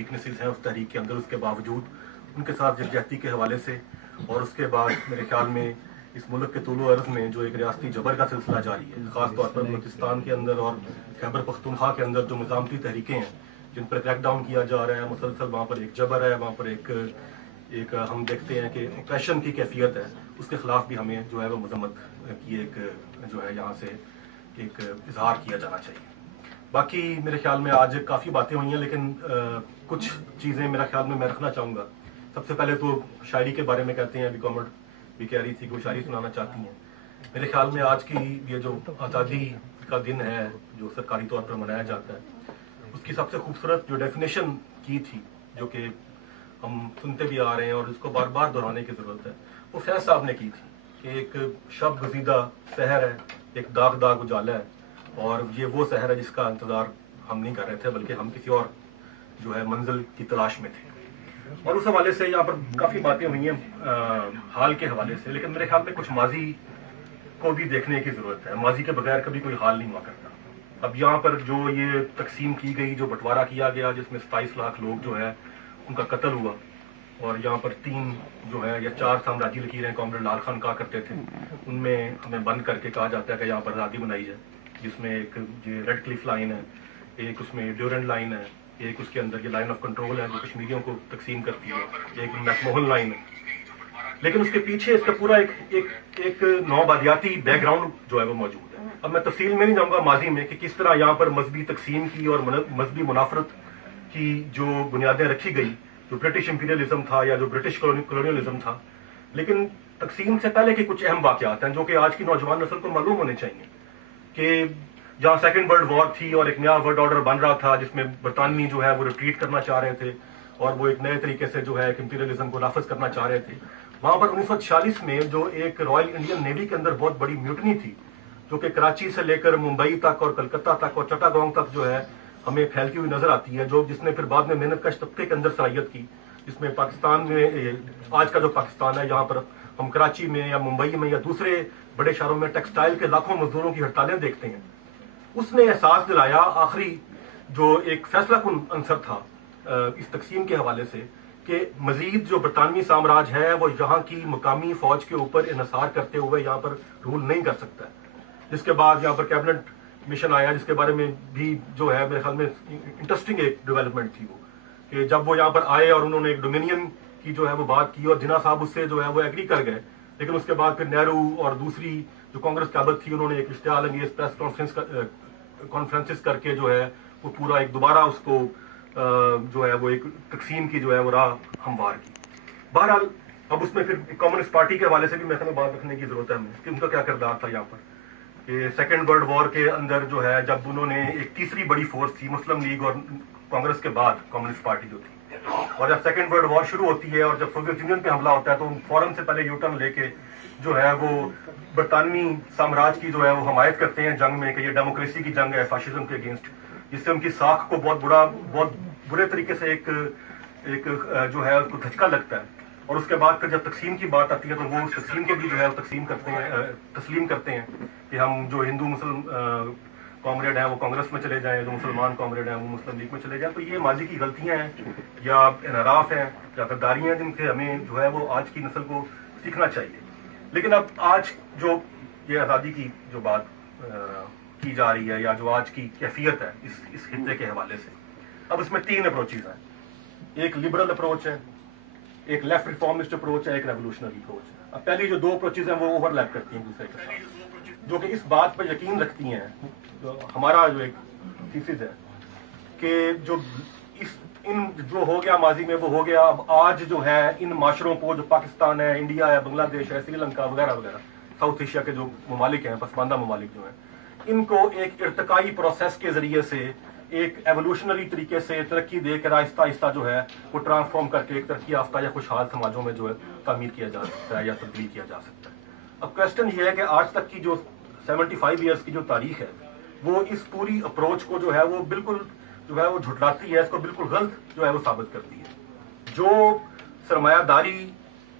Weaknesses ہیں اس تحریک کے اندر، اس کے باوجود ان کے ساتھ یکجہتی کے حوالے سے، اور اس کے بعد میرے خیال میں اس ملک کے طول و عرض میں جو ایک ریاستی جبر کا سلسلہ جاری ہے، خاص طور پر بلوچستان کے اندر اور خیبر پختونخوا کے اندر جو مزاحمتی تحریکیں ہیں جن پر کریک ڈاؤن کیا جا رہا ہے، مسلسل وہاں پر ایک جبر ہے، وہاں پر ایک ہم دیکھتے ہیں کہ اوپریشن کی کیفیت ہے، اس کے خلاف بھی ہمیں جو ہے وہ مذمت کی ایک جو ہے یہاں سے ایک اظہار کیا جانا چاہیے۔ باقی میرے خیال میں آج کافی باتیں ہوئی ہیں، لیکن کچھ چیزیں میرا خیال میں رکھنا چاہوں گا۔ سب سے پہلے تو شاعری کے بارے میں کہتے ہیں، ابھی کامرڈ بھی کہہ رہی تھی کہ وہ شاعری سنانا چاہتی ہیں۔ میرے خیال میں آج کی یہ جو آزادی کا دن ہے جو سرکاری طور پر منایا جاتا ہے، اس کی سب سے خوبصورت جو ڈیفینیشن کی تھی، جو کہ ہم سنتے بھی آ رہے ہیں اور اس کو بار بار دہرانے کی ضرورت ہے، وہ فیض صاحب نے کی تھی کہ ایک شب گزیدہ سحر ہے، ایک داغ داغ اجالا ہے، اور یہ وہ سحر ہے جس کا انتظار ہم نہیں کر رہے تھے، بلکہ ہم کسی اور جو ہے منزل کی تلاش میں تھے۔ اور اس حوالے سے یہاں پر کافی باتیں ہوئی ہیں حال کے حوالے سے، لیکن میرے خیال میں کچھ ماضی کو بھی دیکھنے کی ضرورت ہے۔ ماضی کے بغیر کبھی کوئی حال نہیں ہوا کرتا۔ اب یہاں پر جو یہ تقسیم کی گئی، جو بٹوارا کیا گیا، جس میں 27 لاکھ لوگ جو ہے ان کا قتل ہوا، اور یہاں پر 3 جو ہے یا 4 سامراجی لکیریں کامریڈ لال خان کہا کرتے تھے، ان میں ہمیں بند کر کے کہا جاتا ہے کہ یہاں پر آزادی بنائی جائے، جس میں ایک یہ ریڈ کلف لائن ہے، ایک اس میں ڈیورنڈ لائن ہے، ایک اس کے اندر یہ لائن آف کنٹرول ہے جو کشمیریوں کو تقسیم کرتی ہے، ایک میک موہن لائن ہے۔ لیکن اس کے پیچھے اس کا پورا ایک نوآبادیاتی بیک گراؤنڈ جو ہے وہ موجود ہے۔ اب میں تفصیل میں نہیں جاؤں گا ماضی میں کہ کس طرح یہاں پر مذہبی تقسیم کی اور مذہبی منافرت کی جو بنیادیں رکھی گئی، جو برٹش امپیریلزم تھا یا جو برٹش کولونیلزم تھا، لیکن تقسیم سے پہلے کے کچھ اہم واقعات ہیں جو کہ آج کی نوجوان نسل کو معلوم ہونے چاہیے، کہ جہاں سیکنڈ ورلڈ وار تھی اور ایک نیا ورلڈ آرڈر بن رہا تھا جس میں برطانوی جو ہے وہ ریٹریٹ کرنا چاہ رہے تھے اور وہ ایک نئے طریقے سے جو ہے ایک امپیریلزم کو نافذ کرنا چاہ رہے تھے، وہاں پر 1946 میں جو ایک رائل انڈین نیوی کے اندر بہت بڑی میوٹنی تھی، جو کہ کراچی سے لے کر ممبئی تک اور کلکتہ تک اور چٹاگانگ تک جو ہے ہمیں پھیلتی ہوئی نظر آتی ہے، جس نے پھر بعد میں محنت کش طبقے کے اندر صلاحیت کی، جس میں پاکستان میں آج کا جو پاکستان ہے، یہاں پر ہم کراچی میں یا ممبئی میں یا دوسرے بڑے شہروں میں ٹیکسٹائل کے لاکھوں مزدوروں کی ہڑتالیں دیکھتے ہیں۔ اس نے احساس دلایا آخری جو ایک فیصلہ کن عنصر تھا اس تقسیم کے حوالے سے، کہ مزید جو برطانوی سامراج ہے وہ یہاں کی مقامی فوج کے اوپر انحصار کرتے ہوئے یہاں پر رول نہیں کر سکتا ہے۔ جس کے بعد یہاں پر کیبنٹ مشن آیا، جس کے بارے میں بھی جو ہے میرے خیال میں انٹرسٹنگ ایک ڈیولپمنٹ تھی وہ، کہ جب وہ یہاں پر آئے اور انہوں نے ایک ڈومینین کی جو ہے وہ بات کی اور جناح صاحب اس سے جو ہے وہ ایگری کر گئے، لیکن اس کے بعد پھر نہرو اور دوسری جو کانگریس قیادت تھی انہوں نے ایک اشتعال انگیز پریس کانفرنسز کر کے جو ہے وہ پورا ایک دوبارہ اس کو جو ہے وہ ایک تقسیم کی جو ہے وہ راہ ہموار کی۔ بہرحال اب اس میں پھر کمیونسٹ پارٹی کے حوالے سے بھی میرے بات رکھنے کی ضرورت ہے ہمیں کہ ان کا کیا کردار تھا یہاں پر، کہ سیکنڈ ورلڈ وار کے اندر جو ہے جب انہوں نے ایک تیسری بڑی فورس تھی مسلم لیگ اور کانگریس کے بعد کمیونسٹ پارٹی جو تھی، اور جب سیکنڈ ورلڈ وار شروع ہوتی ہے اور جب سوویت یونین پہ حملہ ہوتا ہے تو فوراً سے پہلے یو ٹرن لے کے جو ہے وہ برطانوی سامراج کی جو ہے وہ حمایت کرتے ہیں جنگ میں، کہ یہ ڈیموکریسی کی جنگ ہے فاشزم کے اگینسٹ، جس سے ان کی ساکھ کو بہت برے طریقے سے ایک جو ہے اس کو دھچکا لگتا ہے۔ اور اس کے بعد پھر جب تقسیم کی بات آتی ہے تو وہ اس تقسیم کو بھی جو ہے تسلیم کرتے ہیں کہ ہم جو ہندو مسلم کامریڈ ہیں وہ کانگریس میں چلے جائیں، جو مسلمان کامریڈ ہیں وہ مسلم لیگ میں چلے جائیں۔ تو یہ ماضی کی غلطیاں ہیں یا انحراف ہیں یا غداریاں ہیں جن سے ہمیں جو ہے وہ آج کی نسل کو سیکھنا چاہیے۔ لیکن اب آج جو یہ آزادی کی جو بات کی جا رہی ہے یا جو آج کی کیفیت ہے اس خطے کے حوالے سے، اب اس میں 3 اپروچز ہیں، ایک لبرل اپروچ ہے، ایک لیفٹ ریفارمسٹ اپروچ ہے، ایک ریولوشنری اپروچ ہے۔ اب پہلی جو 2 اپروچز ہیں وہ اوور لیپ کرتی ہیں دوسرے کے ساتھ، جو کہ اس بات پر یقین رکھتی ہیں، ہمارا جو ایک تھیسس ہے کہ جو ہو گیا ماضی میں وہ ہو گیا، اب آج جو ہے ان معاشروں کو، جو پاکستان ہے، انڈیا ہے، بنگلہ دیش ہے، سری لنکا وغیرہ وغیرہ ساؤتھ ایشیا کے جو ممالک ہیں، پسماندہ ممالک جو ہیں، ان کو ایک ارتقائی پروسیس کے ذریعے سے ایک ایوولوشنری طریقے سے ترقی دے کر آہستہ آہستہ جو ہے وہ ٹرانسفارم کر کے ایک ترقی یافتہ یا خوشحال سماجوں میں جو ہے تعمیر کیا جا سکتا ہے یا تبدیل کیا جا سکتا ہے۔ اب کوشچن یہ ہے کہ آج تک کی جو 75 ایئرس کی جو تاریخ ہے وہ اس پوری اپروچ کو جو ہے وہ بالکل جو ہے وہ جھٹلاتی ہے، اس کو بالکل غلط جو ہے وہ ثابت کرتی ہے۔ جو سرمایہ داری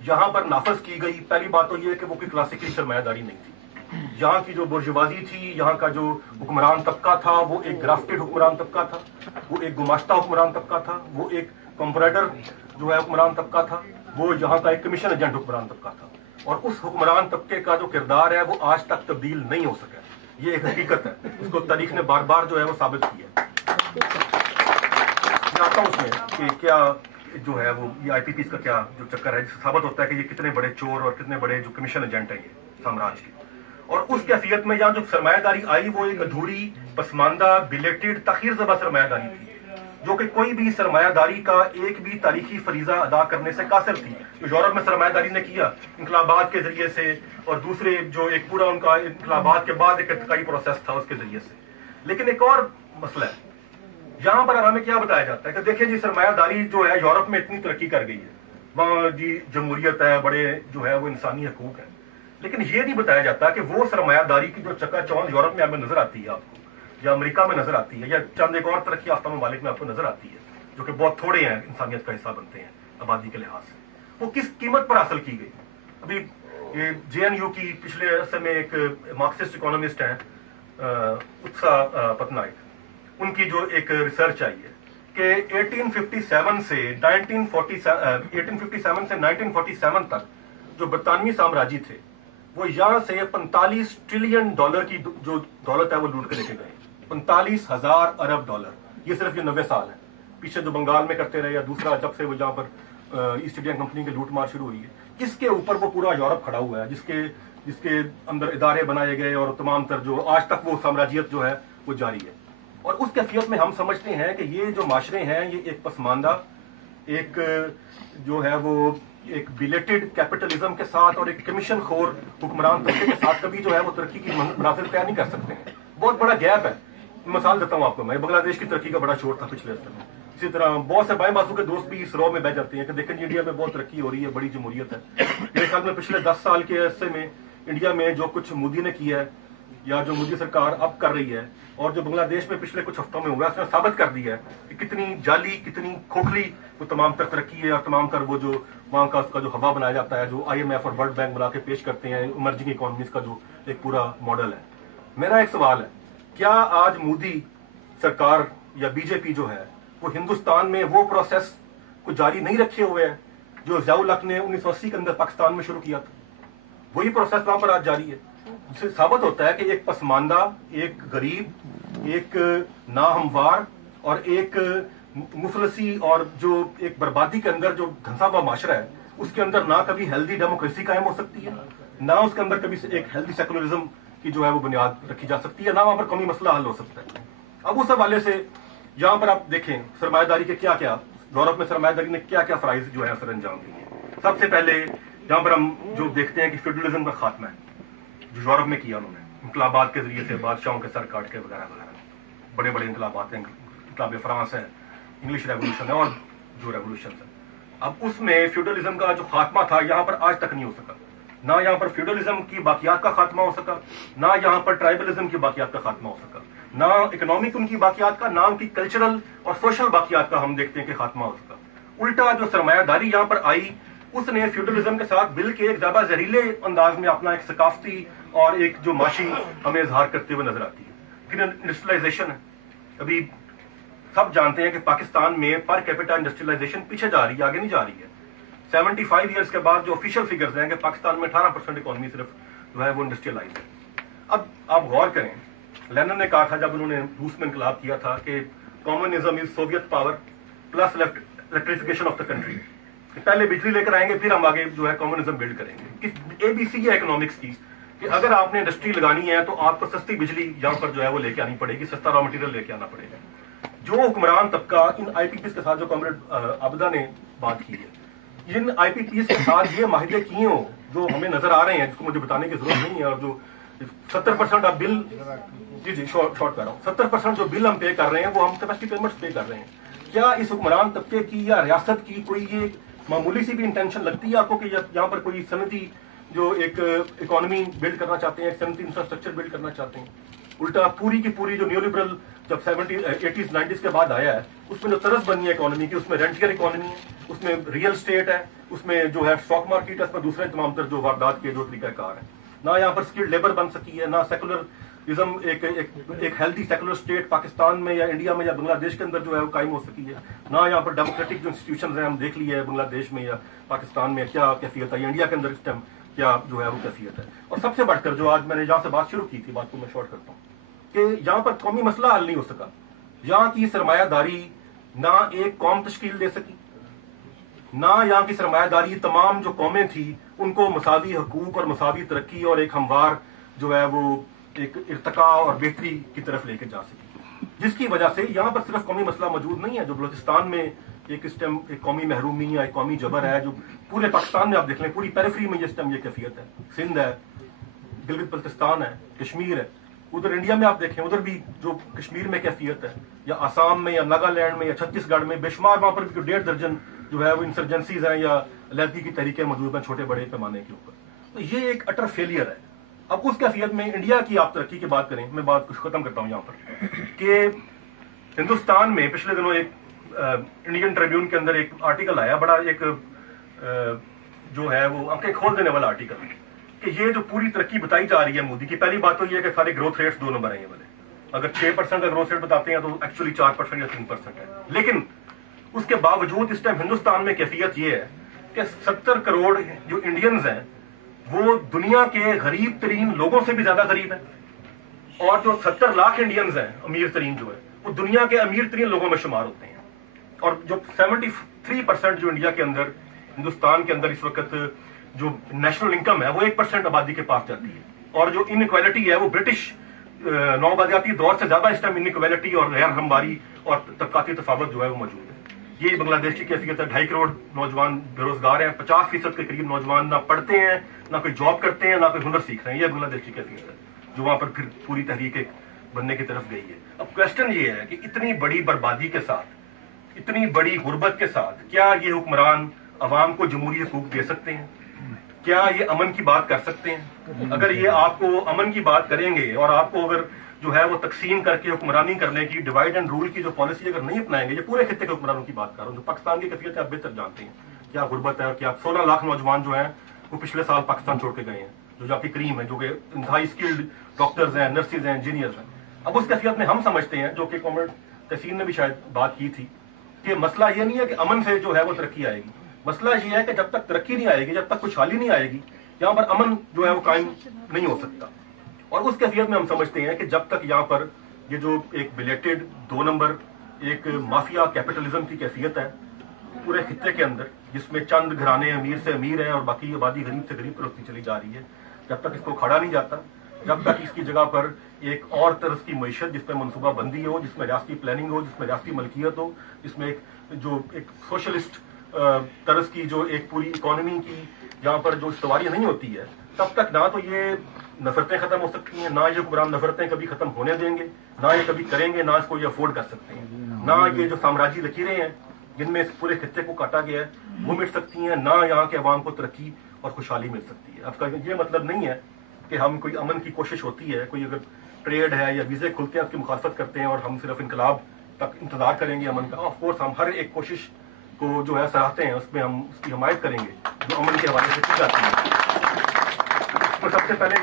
یہاں پر نافذ کی گئی، پہلی بات تو یہ ہے کہ وہ کوئی کلاسیکل سرمایہ داری نہیں تھی، یہاں کی جو برجوازی تھی، یہاں کا جو حکمران طبقہ تھا، وہ ایک گرافٹڈ حکمران طبقہ تھا، وہ ایک گماشتہ حکمران طبقہ تھا، وہ ایک کمپریڈر جو ہے حکمران طبقہ تھا، وہ یہاں کا ایک کمیشن ایجنٹ حکمران طبقہ تھا. اور اس حکمران طبقے کا جو کردار ہے وہ آج تک تبدیل نہیں ہو سکا. یہ ایک حقیقت ہے، اس کو تاریخ نے بار بار جو ہے وہ ثابت کیا. میں آتا ہوں اس میں کہ کیا جو ہے وہ یہ آئی پی پیز کا کیا جو چکر ہے، جس سے ثابت ہوتا ہے کہ یہ کتنے بڑے چور اور کتنے بڑے جو کمیشن ایجنٹ ہیں یہ سامراج کے. اور اس کیفیت میں یہاں جو سرمایہ داری آئی وہ ایک ادھوری، پسماندہ، بلیٹڈ، تاخیر زدہ سرمایہ داری تھی، جو کہ کوئی بھی سرمایہ داری کا ایک بھی تاریخی فریضہ ادا کرنے سے قاصر تھی. جو یورپ میں سرمایہ داری نے کیا انقلابات کے ذریعے سے، اور دوسرے جو ایک پورا ان کا انقلابات کے بعد ایک ارتقائی پروسیس تھا اس کے ذریعے سے. لیکن ایک اور مسئلہ ہے یہاں پر ہمیں کیا بتایا جاتا ہے کہ دیکھیں جی سرمایہ داری جو ہے یورپ میں اتنی ترقی کر گئی ہے، وہاں جی جمہوریت ہے، بڑے جو ہے وہ انسانی حقوق ہیں. لیکن یہ نہیں بتایا جاتا کہ وہ سرمایہ داری کی جو چکا چوند یورپ میں ہمیں نظر آتی ہے آپ کو، یا امریکہ میں نظر آتی ہے، یا چند ایک اور ترقی یافتہ ممالک میں آپ کو نظر آتی ہے جو کہ بہت تھوڑے ہیں، انسانیت کا حصہ بنتے ہیں آبادی کے لحاظ سے، وہ کس قیمت پر حاصل کی گئی. ابھی یہ جے این یو کی پچھلے عرصے میں ایک مارکسسٹ اکانومسٹ ہیں اتسا پتنائک، ان کی جو ایک ریسرچ آئی ہے کہ 1857 سے 1947 تک جو برطانوی سامراجی تھے وہ یہاں سے 45 ٹریلین ڈالر کی جو دولت ہے وہ لوٹ کے لے کے گئے. 45,000 ارب ڈالر. یہ صرف یہ 90 سال ہے. پیچھے جو بنگال میں کرتے رہے، یا دوسرا جب سے وہ جہاں پر ایسٹ انڈیا کمپنی کی لوٹ مار شروع ہوئی ہے، کس کے اوپر وہ پورا یورپ کھڑا ہوا ہے، جس کے اندر ادارے بنائے گئے اور تمام تر جو آج تک وہ سامراجیت جو ہے وہ جاری ہے. اور اس کیفیت میں ہم سمجھتے ہیں کہ یہ جو معاشرے ہیں یہ ایک پسماندہ، ایک جو ہے وہ ایک بیلیٹڈ کیپٹلزم کے ساتھ اور ایک کمیشن خور حکمران طبقے کے ساتھ کبھی جو ہے وہ ترقی کی مناظر طے نہیں کر سکتے ہیں. بہت بڑا گیپ ہے. مثال دیتا ہوں آپ کو میں، بنگلہ دیش کی ترقی کا بڑا شور تھا پچھلے عرصے میں. اسی طرح بہت سے بائیں بازو کے دوست بھی اس رو میں بہ جاتے ہیں کہ دیکھیں انڈیا میں بہت ترقی ہو رہی ہے، بڑی جمہوریت ہے. میرے خیال میں پچھلے 10 سال کے عرصے میں انڈیا میں جو کچھ مودی نے کیا ہے، یا جو مودی سرکار اب کر رہی ہے، اور جو بنگلہ دیش میں پچھلے کچھ ہفتوں میں ہوا ہے، اس نے ثابت کر دیا ہے کہ کتنی جعلی، کتنی کھوکھلی وہ تمام تر ترقی ہے، اور تمام تر وہ جو وہاں کا اس کا جو ہوا بنایا جاتا ہے، جو آئی ایم ایف اور ورلڈ بینک بنا کے پیش کرتے ہیں ایمرجنگ اکانومیز کا جو ایک پورا ماڈل ہے. میرا ایک سوال ہے، کیا آج مودی سرکار یا بی جے پی جو ہے وہ ہندوستان میں وہ پروسیس کو جاری نہیں رکھے ہوئے ہیں جو ضیاء الحق نے 1980 کے اندر پاکستان میں شروع کیا تھا؟ وہی پروسیس وہاں پر آج جاری ہے. اس سے ثابت ہوتا ہے کہ ایک پسماندہ، ایک غریب، ایک ناہموار اور ایک مفلسی اور جو ایک بربادی کے اندر جو دھنسا ہوا معاشرہ ہے، اس کے اندر نہ کبھی ہیلدی ڈیموکریسی قائم ہو سکتی ہے، نہ اس کے اندر کبھی ایک ہیلدی سیکولرزم کی جو ہے وہ بنیاد رکھی جا سکتی ہے، نہ وہاں پر قومی مسئلہ حل ہو سکتا ہے. اب اس حوالے سے یہاں پر آپ دیکھیں سرمایہ داری کے کیا یورپ میں سرمایہ داری نے کیا فرائض جو ہے سر انجام دیے. سب سے پہلے یہاں پر ہم جو دیکھتے ہیں کہ فیوڈلزم کا خاتمہ ہے جو یورپ میں کیا انہوں نے، انقلابات کے ذریعے سے بادشاہوں کے سر کاٹ کے وغیرہ وغیرہ، بڑے بڑے انقلابات ہیں، انقلاب فرانس ہے، انگلش ریولوشن ہے، اور جو ریولوشن ہے. اب اس میں فیوڈلزم کا جو خاتمہ تھا یہاں پر آج تک نہیں ہو سکا. نہ یہاں پر فیوڈلزم کی باقیات کا خاتمہ ہو سکا، نہ یہاں پر ٹرائبلزم کی باقیات کا خاتمہ ہو سکا، نہ اکنامک ان کی باقیات کا، نہ ان کی کلچرل اور سوشل باقیات کا ہم دیکھتے ہیں کہ خاتمہ ہو سکا. الٹا جو سرمایہ داری یہاں پر آئی اس نے فیوڈلزم کے ساتھ بل کے ایک زیادہ زہریلے انداز میں اپنا ایک ثقافتی اور ایک جو معاشی ہمیں اظہار کرتے ہوئے نظر آتی ہے. پھر انڈسٹریلائزیشن ہے. ابھی سب جانتے ہیں کہ پاکستان میں پر کیپٹا انڈسٹریلائزیشن پیچھے جا رہی ہے، آگے نہیں جا رہی ہے. 75 ایئرس کے بعد جو آفیشیل فگرز ہیں کہ پاکستان میں 18% اکانومی صرف جو ہے وہ انڈسٹریلائز ہے. اب آپ غور کریں، لینن نے کہا تھا جب انہوں نے روس میں انقلاب کیا تھا کہ communism is Soviet power plus electrification of the country. پہلے بجلی لے کر آئیں گے، پھر ہم آگے جو ہے کمیونزم بلڈ کریں گے. اے بی سی ہے اکنامکس کی کہ اگر آپ نے انڈسٹری لگانی ہے تو آپ کو سستی بجلی یہاں پر جو ہے وہ لے کے آنی پڑے گی، سستا را مٹیریل لے کے آنا پڑے گا. جو حکمران طبقہ ان آئی پی پیز کے ساتھ جو کامریڈ عابدہ نے بات کی ہے، جن آئی پی پیز کے ساتھ یہ معاہدے کیے ہوں جو ہمیں نظر آ رہے ہیں، جس کو مجھے بتانے کی ضرورت نہیں ہے، اور جو 70% آپ بل شارٹ کر رہا ہوں، 70% جو بل ہم پے کر رہے ہیں وہ ہم کیپیسٹی پیمنٹس پے کر رہے ہیں. کیا اس حکمران طبقے کی یا ریاست کی کوئی یہ معمولی سی بھی انٹینشن لگتی ہے آپ کو کہ یہاں پر کوئی صنعتی جو ایک اکانومی بلڈ کرنا چاہتے ہیں، ایک صنعتی انفراسٹرکچر بلڈ کرنا چاہتے ہیں؟ الٹا پوری کی پوری جو نیو لبرل جب 70s 90s کے بعد آیا ہے، اس میں جو طرز بنی ہے اکانومی کی، اس میں رینٹیئر اکانومی ہے، اس میں ریئل اسٹیٹ ہے، اس میں جو ہے اسٹاک مارکیٹ ہے، اس میں دوسرے تمام تر جو واردات کے جو طریقہ کار ہیں. نہ یہاں پر اسکلڈ لیبر بن سکی ہے, نہ سیکولرزم ایک ہیلدی سیکولر اسٹیٹ پاکستان میں یا انڈیا میں یا بنگلہ دیش کے اندر جو ہے وہ قائم ہو سکی ہے, نہ یہاں پر ڈیموکریٹک جو انسٹیٹیوشنز ہیں ہم دیکھ لیے بنگلہ دیش میں یا پاکستان میں کیا کیفیت ہے, یا انڈیا کے اندر اس ٹائم کیا جو ہے وہ کیفیت ہے. اور سب سے بڑھ کر جو آج میں نے جہاں سے بات شروع کی تھی, بات کو میں شارٹ کرتا ہوں, کہ یہاں پر قومی مسئلہ حل نہیں ہو سکا. یہاں کی سرمایہ داری نہ ایک قوم تشکیل دے سکی, نہ یہاں کی سرمایہ داری تمام جو قومیں تھیں ان کو مساوی حقوق اور مساوی ترقی اور ایک ہموار جو ہے وہ ایک ارتقاء اور بہتری کی طرف لے کے جا سکی, جس کی وجہ سے یہاں پر صرف قومی مسئلہ موجود نہیں ہے جو بلوچستان میں ایک اسٹم ایک قومی محرومی یا ایک قومی جبر ہے, جو پورے پاکستان میں آپ دیکھ لیں پوری پیریفری میں یہ کیفیت ہے. سندھ ہے, گلگت بلتستان ہے, کشمیر ہے, ادھر انڈیا میں آپ دیکھیں ادھر بھی جو کشمیر میں کیفیت ہے, یا آسام میں یا ناگالینڈ میں یا چھتیس گڑھ میں بے شمار وہاں پر بھی 1.5 درجن جو ہے وہ انسرجنسیز ہیں یا علیحدگی کی تحریکیں موجود ہیں چھوٹے بڑے پیمانے کے اوپر. تو یہ ایک اٹر فیلئر ہے. اب اس کیفیت میں انڈیا کی آپ ترقی کی بات کریں, میں بات کچھ ختم کرتا ہوں یہاں پر, کہ ہندوستان میں پچھلے دنوں ایک انڈین ٹریبیون کے اندر ایک آرٹیکل آیا, بڑا ایک جو ہے وہ آنکھیں کھول دینے والا آرٹیکل, کہ یہ جو پوری ترقی بتائی جا رہی ہے مودی کی, پہلی بات تو یہ ہے کہ سارے گروتھ ریٹس 2 نمبر ہیں یہ والے, اگر 6% کا گروتھ ریٹ بتاتے ہیں تو ایکچولی 4% یا 3% ہے. لیکن اس کے باوجود اس ٹائم ہندوستان میں کیفیت یہ ہے کہ 70 کروڑ جو انڈینز ہیں وہ دنیا کے غریب ترین لوگوں سے بھی زیادہ غریب ہیں, اور جو 70 لاکھ انڈینز ہیں امیر ترین جو ہے وہ دنیا کے امیر ترین لوگوں میں شمار ہوتے ہیں. اور جو 73% جو انڈیا کے اندر ہندوستان کے اندر اس وقت جو نیشنل انکم ہے وہ 1% آبادی کے پاس جاتی ہے, اور جو انکویلٹی ہے وہ برٹش نوآبادیاتی دور سے زیادہ اس ٹائم انکویلٹی اور غیر ہمواری اور طبقاتی تفاوت جو ہے وہ موجود ہے. یہ بنگلہ دیش کی کیفیت ہے. 2.5 کروڑ نوجوان بے روزگار ہیں, 50% کے قریب نوجوان نہ پڑھتے ہیں, نہ کوئی جاب کرتے ہیں, نہ کوئی ہنر سیکھ رہے ہیں. یہ بنگلہ دیش کی کیفیت ہے جو وہاں پر پھر پوری تحریک بننے کی طرف گئی ہے. اب کوشچن یہ ہے کہ اتنی بڑی بربادی کے ساتھ, اتنی بڑی غربت کے ساتھ کیا یہ حکمران عوام کو جمہوری حقوق دے سکتے ہیں؟ کیا یہ امن کی بات کر سکتے ہیں؟ اگر یہ آپ کو امن کی بات کریں گے اور آپ کو اگر جو ہے وہ تقسیم کر کے حکمرانی کرنے کی, ڈیوائڈ اینڈ رول کی جو پالیسی اگر نہیں اپنائیں گے, یہ پورے خطے کے حکمرانوں کی بات کر رہا ہوں, جو پاکستان کی کیفیت ہے آپ بہتر جانتے ہیں, کیا غربت ہے, کیا 16 لاکھ نوجوان جو ہیں وہ پچھلے سال پاکستان چھوڑ کے گئے ہیں, جو جاپی کریم ہیں, جو کہ انتہائی اسکلڈ ڈاکٹرز ہیں, نرسز ہیں, انجینئرز ہیں. اب اس کیفیت میں ہم سمجھتے ہیں, جو کہ کامریڈ تحسین نے بھی شاید بات کی تھی, کہ مسئلہ یہ نہیں ہے کہ امن سے جو ہے وہ ترقی آئے گی, مسئلہ یہ ہے کہ جب تک ترقی نہیں آئے گی, جب تک خوشحالی نہیں آئے گی, یہاں پر امن جو ہے وہ قائم نہیں ہو سکتا. اور اس کیفیت میں ہم سمجھتے ہیں کہ جب تک یہاں پر یہ جو ایک بلیٹڈ 2 نمبر ایک مافیا کیپٹلزم کی کیفیت ہے پورے خطے کے اندر, جس میں چند گھرانے امیر سے امیر ہیں اور باقی آبادی غریب سے غریب پر ہوتی چلی جا رہی ہے, جب تک اس کو کھڑا نہیں جاتا, جب تک اس کی جگہ پر ایک اور طرز کی معیشت جس میں منصوبہ بندی ہو, جس میں ریاستی پلاننگ ہو, جس میں ریاستی ملکیت ہو, جس میں ایک سوشلسٹ طرز کی جو ایک پوری اکانومی کی جہاں پر جو استواری نہیں ہوتی ہے, تب تک نہ تو یہ نفرتیں ختم ہو سکتی ہیں, نہ یہ حکمران نفرتیں کبھی ختم ہونے دیں گے, نہ یہ کبھی کریں گے, نہ اس کو یہ افورڈ کر سکتے ہیں, نہ یہ جو سامراجی لکیریں ہیں جن میں اس پورے خطے کو کاٹا گیا ہے وہ مٹ سکتی ہیں, نہ یہاں کے عوام کو ترقی اور خوشحالی مل سکتی ہے. اب کا یہ مطلب نہیں ہے کہ ہم کوئی امن کی کوشش ہوتی ہے, کوئی اگر ٹریڈ ہے یا ویزے کھلتے ہیں اس کی مخالفت کرتے ہیں اور ہم صرف انقلاب تک انتظار کریں گے امن کا. آف کورس ہم ہر ایک کوشش کو جو ہے سراہتے ہیں, اس میں ہم اس کی حمایت کریں گے جو امن کے حوالے سے کی جاتی ہے. اس میں سب سے پہلے